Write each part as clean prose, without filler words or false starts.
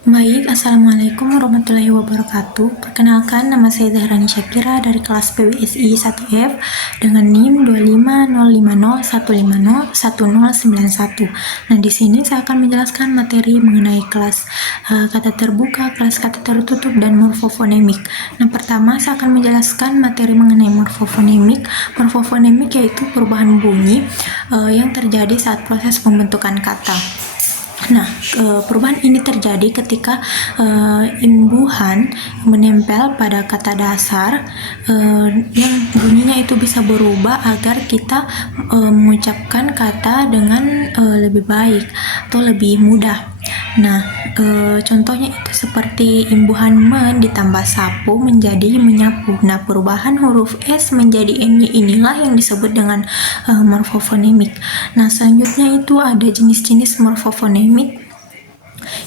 Baik, Assalamualaikum warahmatullahi wabarakatuh. Perkenalkan, nama saya Zahrani Syakira dari kelas PWSI 1F dengan NIM 25050150191. Nah, di sini saya akan menjelaskan materi mengenai kelas kata terbuka, kelas kata tertutup, dan morfofonemik. Nah, pertama saya akan menjelaskan materi mengenai morfofonemik. Morfofonemik yaitu perubahan bunyi yang terjadi saat proses pembentukan kata. Nah, perubahan ini terjadi ketika imbuhan menempel pada kata dasar yang bunyinya itu bisa berubah agar kita mengucapkan kata dengan lebih baik atau lebih mudah. Nah, contohnya itu seperti imbuhan men ditambah sapu menjadi menyapu. Nah, perubahan huruf S menjadi NY inilah yang disebut dengan morfofonemik. Nah, selanjutnya itu ada jenis-jenis morfofonemik.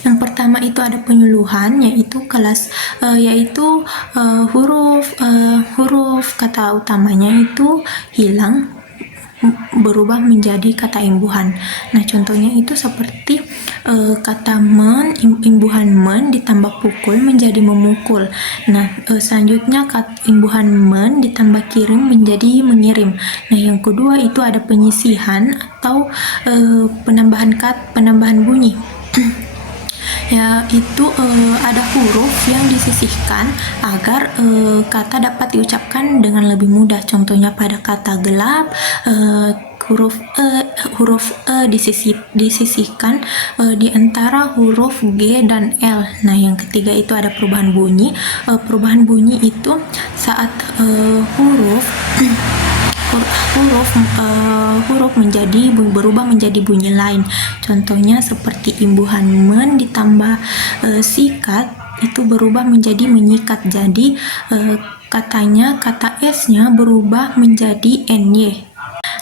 Yang pertama itu ada penyuluhan, yaitu huruf kata utamanya itu hilang berubah menjadi kata imbuhan. Nah, contohnya itu seperti kata imbuhan men ditambah pukul menjadi memukul. Nah, selanjutnya imbuhan men ditambah kirim menjadi mengirim. Nah, yang kedua itu ada penyisihan atau penambahan bunyi. Yaitu ada huruf yang disisihkan agar kata dapat diucapkan dengan lebih mudah. Contohnya pada kata gelap, huruf e disisihkan di antara huruf G dan L. Nah, yang ketiga itu ada perubahan bunyi. Perubahan bunyi itu saat huruf berubah menjadi bunyi lain. Contohnya seperti imbuhan men ditambah sikat itu berubah menjadi menyikat. Jadi kata S-nya berubah menjadi NY.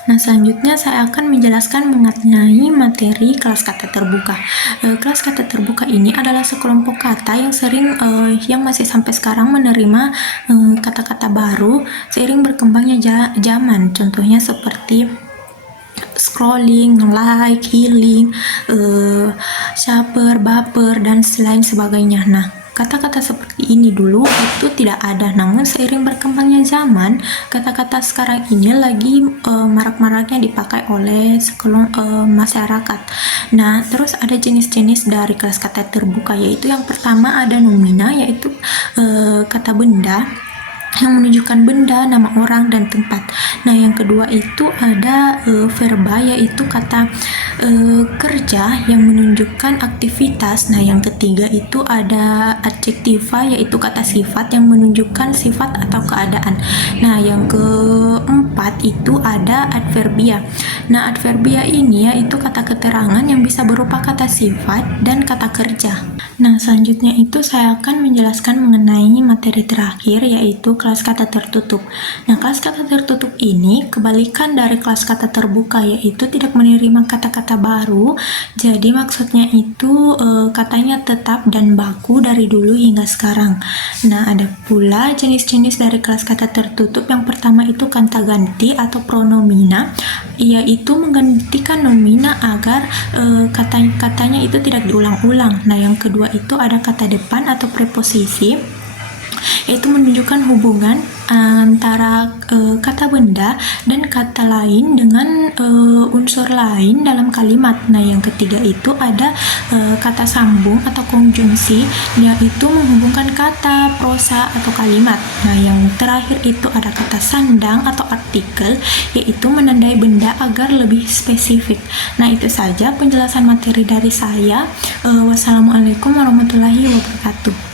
Nah, selanjutnya saya akan menjelaskan mengenai materi kelas kata terbuka. Kelas kata terbuka ini adalah sekelompok kata yang masih sampai sekarang menerima kata-kata baru seiring berkembangnya zaman. Contohnya seperti scrolling, like, healing, shaper, baper, dan lain sebagainya. Nah, kata-kata seperti ini dulu itu tidak ada, namun seiring berkembangnya zaman, kata-kata sekarang ini lagi marak-maraknya dipakai oleh masyarakat. Nah, terus ada jenis-jenis dari kelas kata terbuka, yaitu yang pertama ada nomina, yaitu kata benda yang menunjukkan benda, nama orang, dan tempat. Nah, yang kedua itu ada verba, yaitu kata kerja yang menunjukkan aktivitas. Nah, yang ketiga itu ada adjektiva, yaitu kata sifat yang menunjukkan sifat atau keadaan. Nah, yang keempat itu ada adverbia. Nah, adverbia ini yaitu kata keterangan yang bisa berupa kata sifat dan kata kerja. Nah, selanjutnya itu saya akan menjelaskan mengenai materi terakhir, yaitu kelas kata tertutup. Nah, kelas kata tertutup ini kebalikan dari kelas kata terbuka, yaitu tidak menerima kata-kata baru. Jadi maksudnya itu katanya tetap dan baku dari dulu hingga sekarang. Nah, ada pula jenis-jenis dari kelas kata tertutup. Yang pertama itu kata ganti atau pronomina, yaitu menggantikan nomina agar katanya itu tidak diulang-ulang. Nah, yang kedua itu ada kata depan atau preposisi, yaitu menunjukkan hubungan antara kata benda dan kata lain dengan unsur lain dalam kalimat. Nah, yang ketiga itu ada kata sambung atau konjungsi, yaitu menghubungkan kata, prosa, atau kalimat. Nah, yang terakhir itu ada kata sandang atau artikel, yaitu menandai benda agar lebih spesifik. Nah, itu saja penjelasan materi dari saya. Wassalamualaikum warahmatullahi wabarakatuh.